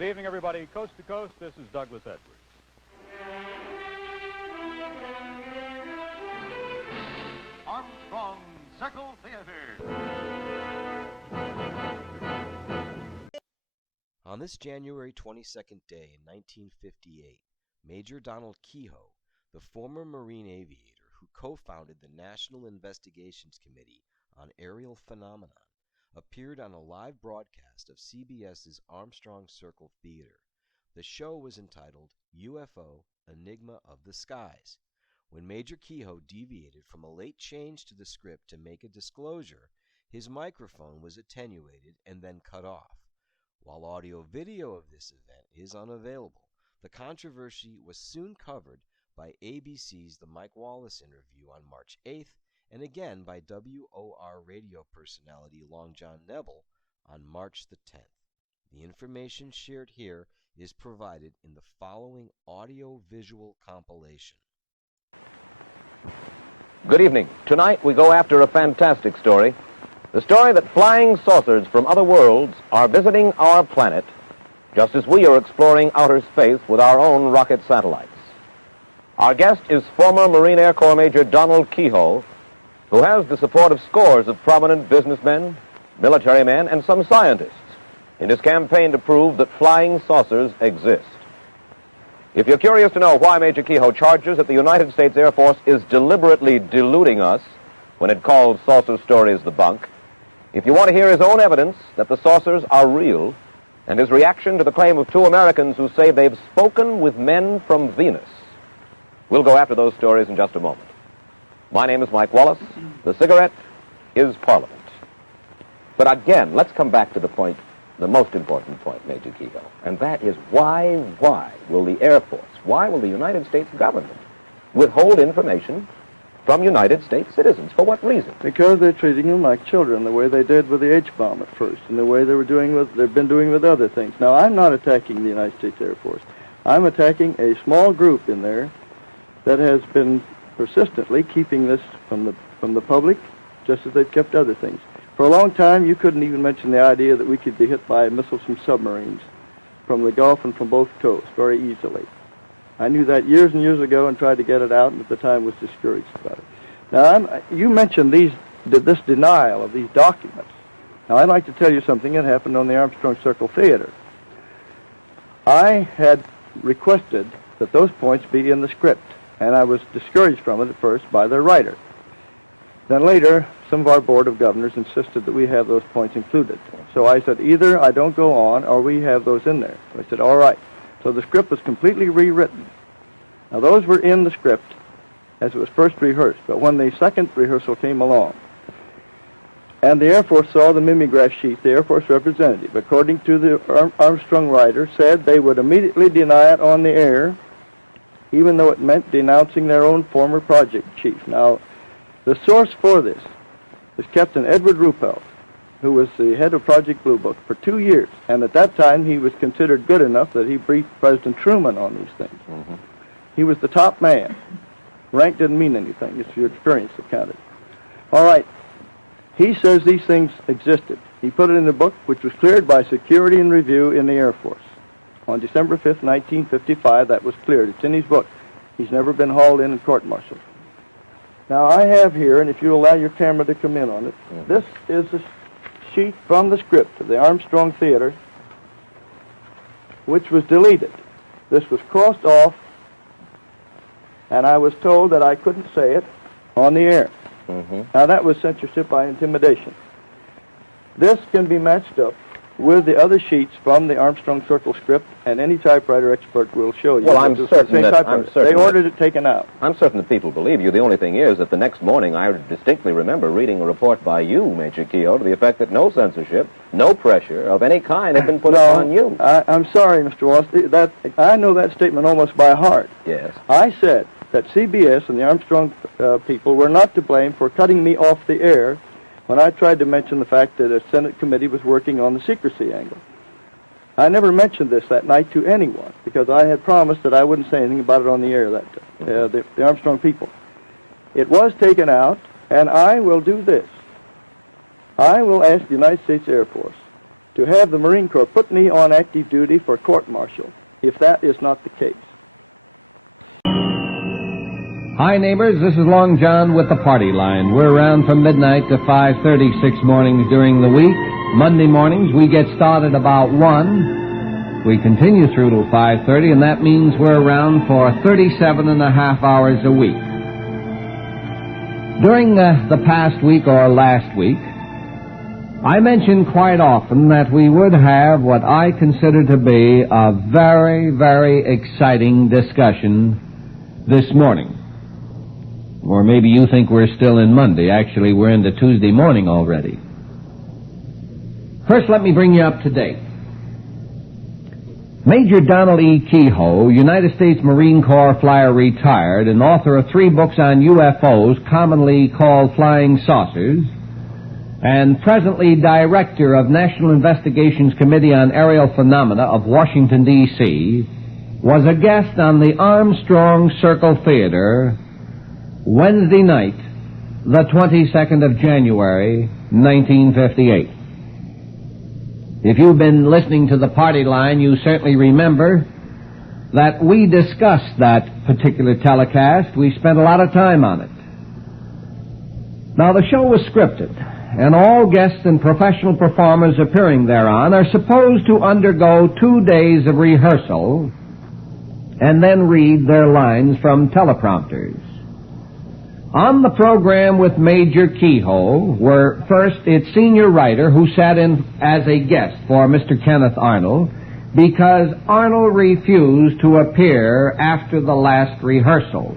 Good evening, everybody. Coast to coast, this is Douglas Edwards. Armstrong Circle Theatre. On this January 22nd day in 1958, Major Donald Keyhoe, the former Marine aviator who co-founded the National Investigations Committee on Aerial Phenomena, appeared on a live broadcast of CBS's Armstrong Circle Theatre. The show was entitled UFO, Enigma of the Skies. When Major Keyhoe deviated from a late change to the script to make a disclosure, his microphone was attenuated and then cut off. While audio-video of this event is unavailable, the controversy was soon covered by ABC's The Mike Wallace Interview on March 8th, and again by WOR radio personality Long John Neville on March the 10th. The information shared here is provided in the following audio-visual compilation. Good evening. Tonight we go after a fantastic story. The story that flying saucers from other worlds are visiting our planet, just as we are exploring outer space with our own rocket satellites. Our guest is former Marine Air Corps Major Donald Keyhoe, who has the support of scores of prominent businessmen, military men, and some scientists in his campaign to prove that flying saucers exist. If you're curious to know why Major Keyhoe charges that the United States Air Force is deliberately deluding us when it calls saucer stories the bunk, if you want to hear his own evidence that the saucers are real, and his reaction to the claim of two Americans who say they've spoken with men from Venus, we'll go after those stories in just a moment. My name is Mike Wallace. The cigarette is Parliament. But again, let's come back to the point, the most important point, Major Keyhoe, and that is why will the Air Force, why will the United States government withhold information from United States citizens? For what reason? Because they're treating them like children, the way they did with the H-bomb at first, and the way they've been doing with other things. Now, I'm not attacking the United States Air Force. I'm attacking a small group in there that has been persistently keeping this from the public, just as they've kept other things. For a long time, you couldn't even mention the idea that we could be hit by missiles from submarines from the Gulf and from both coasts very easily. I knew that years and years ago and tried to get it out, and at the time was discouraged about it. Now, you mentioned this denial of these documents. Now, I'd like to tell you something that happened on the Armstrong Circle Theatre. I had requested that those points be in the script, and I was discouraged from it at first by their writer. Then later, some of our Board of Governors insisted that we have those points included. So I said, either I don't go on or we have those in there. So I said, all right. So the script was completely rewritten. Now, those were in the script as it was first rehearsed, but when the second rehearsal came along, and the Air Force saw the mimeograph sheet, the Air Force representative, according to the Armstrong writer, said they would immediately deny it on the air, even though it meant denouncing their own former project chief. Now, the source for this is Captain Edward Ruppelt, who was the head of Project Blue Book for 2 years, and at that time he was considered good enough that he briefed President Truman on these things. Mm-hmm. He was the top man. Rank didn't mean anything. It's your experience that counted. All right. He says these things existed. He put it in the book, which was cleared by Security and Review in the Air Force. On December 5th, 1955, that was cleared. It's in his book. He's never been hauled in and court-martialed. Now, I have here, and if you allow your camera to come in on it, this is a sheet from the script of the Armstrong Theater, which was deleted. This was crossed off, and I was told that I couldn't say it on the air. Mm-hmm. Now, that was censorship by intimidation. This can be matched up with the other sheets from the Armstrong Circle script, and any typewriter expert will show you. Well, I'm certain they ordered it taken out. I'm certain that people believe you. The only thing is that the next morning I distinctly remember reading a report by you, Major Keyhoe, to the effect that no censorship, no pressure of any kind had been put upon you. I'm sorry, Mr. Wallace. I know that statement almost by heart. Yes. I said that CBS and the Armstrong people were not to blame for cutting me off the air when I tried to mention the fact that a Senate committee was working on the secrecy angle. I never mentioned this that night to anyone because I had promised that I wouldn't say anything about it on the air that day, the Armstrong people. It was taken out, and I will do this. I will ask the United States Air Force to have the Marine Corps put me on active duty for court-martial, if that is not the case. Hi, neighbors. This is Long John with the Party Line. We're around from midnight to 5:30 6 mornings during the week. Monday mornings, we get started about 1. We continue through till 5:30, and that means we're around for 37 and a half hours a week. During the past week or last week, I mentioned quite often that we would have what I consider to be a very, very exciting discussion this morning. Or maybe you think we're still in Monday. Actually, we're into Tuesday morning already. First, let me bring you up to date. Major Donald E. Keyhoe, United States Marine Corps flyer retired and author of 3 books on UFOs, commonly called flying saucers, and presently director of National Investigations Committee on Aerial Phenomena of Washington, D.C., was a guest on the Armstrong Circle Theatre Wednesday night, the 22nd of January, 1958. If you've been listening to the Party Line, you certainly remember that we discussed that particular telecast. We spent a lot of time on it. Now, the show was scripted, and all guests and professional performers appearing thereon are supposed to undergo 2 days of rehearsal and then read their lines from teleprompters. On the program with Major Keyhoe were first its senior writer, who sat in as a guest for Mr. Kenneth Arnold because Arnold refused to appear after the last rehearsal.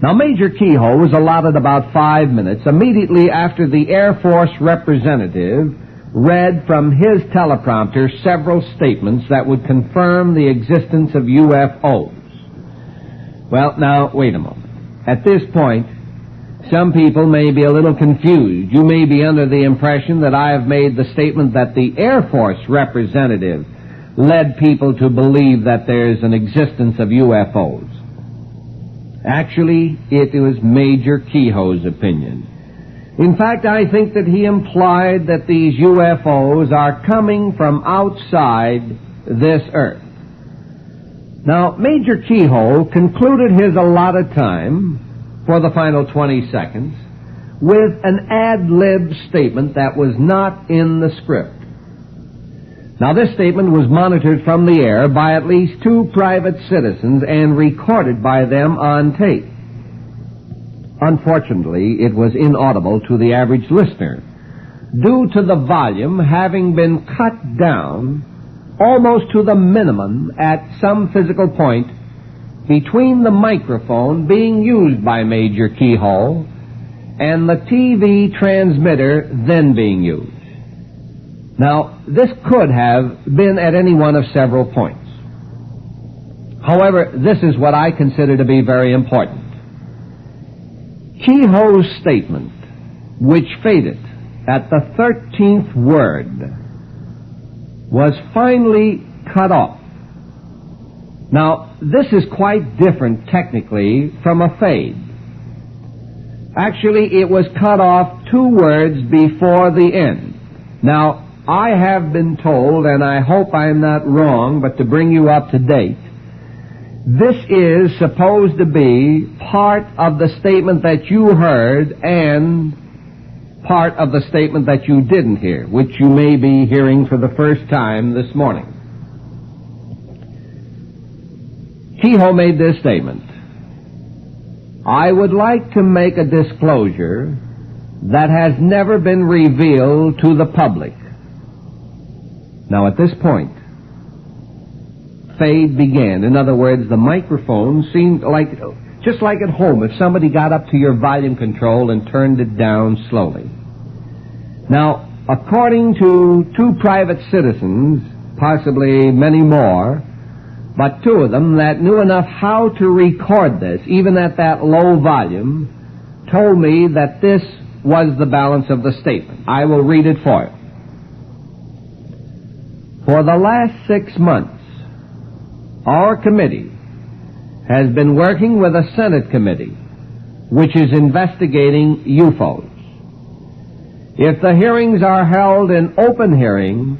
Now, Major Keyhoe was allotted about 5 minutes immediately after the Air Force representative read from his teleprompter several statements that would confirm the existence of UFOs. Well, now, wait a moment. At this point, some people may be a little confused. You may be under the impression that I have made the statement that the Air Force representative led people to believe that there's an existence of UFOs. Actually, it was Major Keyhoe's opinion. In fact, I think that he implied that these UFOs are coming from outside this Earth. Now, Major Keyhoe concluded his allotted time for the final 20 seconds with an ad-lib statement that was not in the script. Now, this statement was monitored from the air by at least 2 private citizens and recorded by them on tape. Unfortunately, it was inaudible to the average listener, due to the volume having been cut down almost to the minimum at some physical point between the microphone being used by Major Keyhoe and the TV transmitter then being used. Now, this could have been at any one of several points. However, this is what I consider to be very important. Keyhoe's statement, which faded at the 13th word, was finally cut off. Now, this is quite different technically from a fade. Actually, it was cut off 2 words before the end. Now, I have been told, and I hope I'm not wrong, but to bring you up to date, this is supposed to be part of the statement that you heard and part of the statement that you didn't hear, which you may be hearing for the first time this morning. Keyhoe made this statement: I would like to make a disclosure that has never been revealed to the public. Now, at this point, fade began. In other words, the microphone seemed like, just like at home, if somebody got up to your volume control and turned it down slowly. Now, according to 2 private citizens, possibly many more, but 2 of them that knew enough how to record this, even at that low volume, told me that this was the balance of the statement. I will read it for you. For the last 6 months, our committee has been working with a Senate committee which is investigating UFOs. If the hearings are held in open hearing,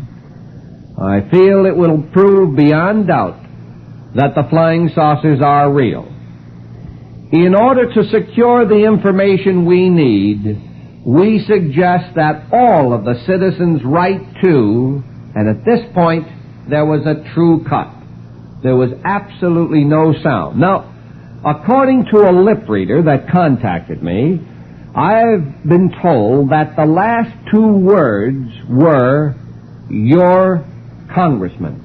I feel it will prove beyond doubt that the flying saucers are real. In order to secure the information we need, we suggest that all of the citizens write to, and at this point, there was a true cut. There was absolutely no sound. Now, according to a lip reader that contacted me, I've been told that the last two words were, "your congressman."